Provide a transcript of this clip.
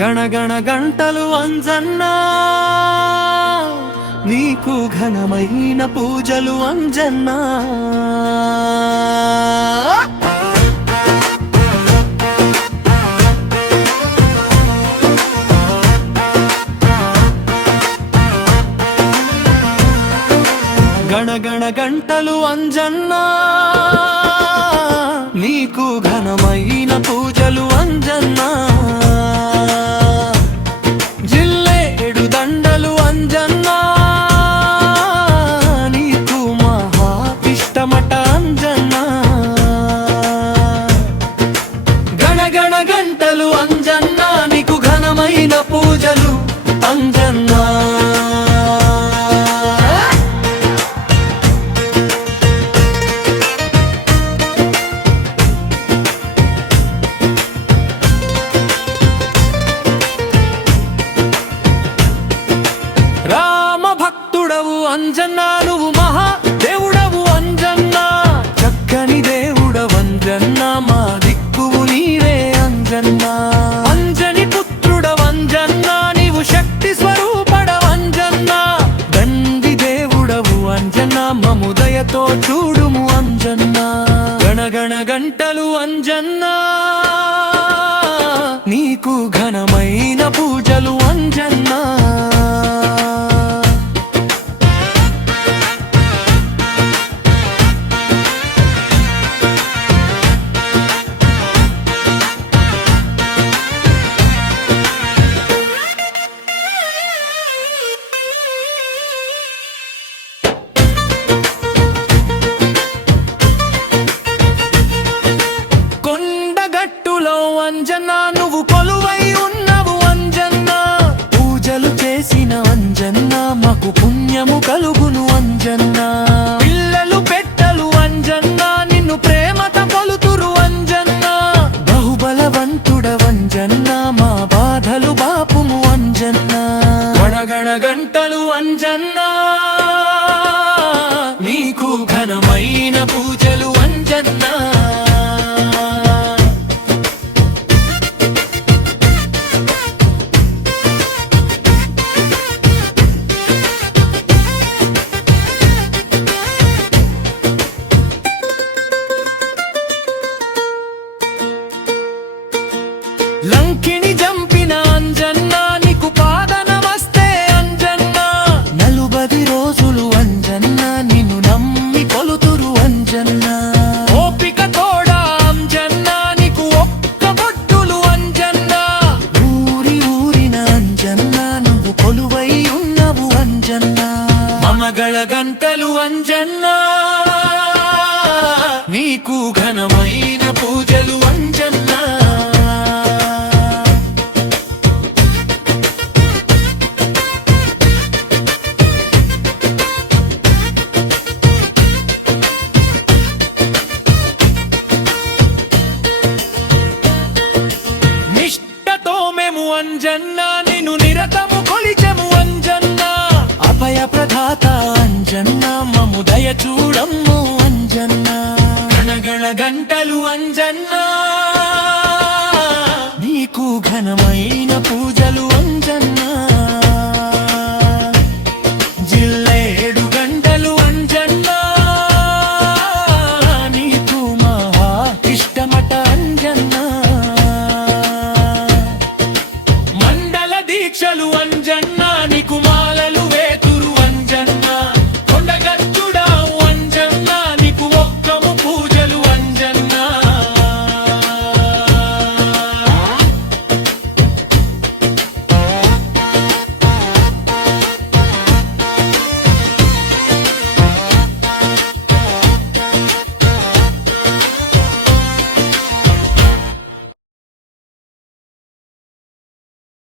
గణగణ గంటలు అంజన్నా, నీకు ఘనమైన పూజలు అంజన్నా. గణగణ గంటలు అంజన్నా, నీకు ఘనమైన పూజలు అంజన్నా. జిల్లేడు దండలు అంజన్నా, నీకు మహా ఇష్టమట అంజన్నా. గణగణ గంటలు అంజన్నా, నీకు ఘనమైన పూజలు అంజన్నా. అంజన్నా, నువ్వు మహా దేవుడవు అంజన్నా, చక్కని దేవుడవంజన్నా, మా దిక్కువు నీవే అంజన్నా. అంజని పుత్రుడవంజన్నా, నీవు శక్తి స్వరూపడవంజన్నా, దండి దేవుడవు అంజన్నా, మము దయతో చూడుము అంజన్నా. గణగణ గంటలు అంజన్నా, నీకు ఘనమైన పూజలు అంజన్నా. అంజన్నా, నువ్వు కొలువై ఉన్నవు అంజన్నా, పూజలు చేసిన అంజన్నా, మాకు పుణ్యము కలుగును అంజన్నా. పిల్లలు పెట్టలు అంజన్నా, నిన్ను ప్రేమత కొలుతురు అంజన్నా, బహుబలవంతుడవంజన్నా, మా బాధలు బాపుము అంజన్నా. గణగణ గంటలు అంజన్నా, నీకు ఘనమైన పూజలు అంజన్నా. లంకిని జంపిన అంజన్నా, నీకు పాద నమస్తే అంజన్నా, 40 రోజులు అంజన్నా, నిన్ను నమ్మి కొలుతురు అంజన్నా. ఓపిక తోడా అంజన్నా, నీకు ఒక్క బొట్టులు అంజన్నా, ఊరిన అంజన్నా, నువ్వు కొలువై ఉన్నవు అంజన్నా. మమగళ గంటలు అంజన్నా, నీకు ఘనమైన పూజలు అంజన్నా. అంజన్నా, నిన్ను నిరతము కొలిచెము అంజన్నా, అభయ ప్రదాత అంజన్నా, మము దయ చూడమ్ము అంజన్నా. గణగణ గంటలు అంజన్నా, నీకు ఘనమైన పూజలు అంజన్నా.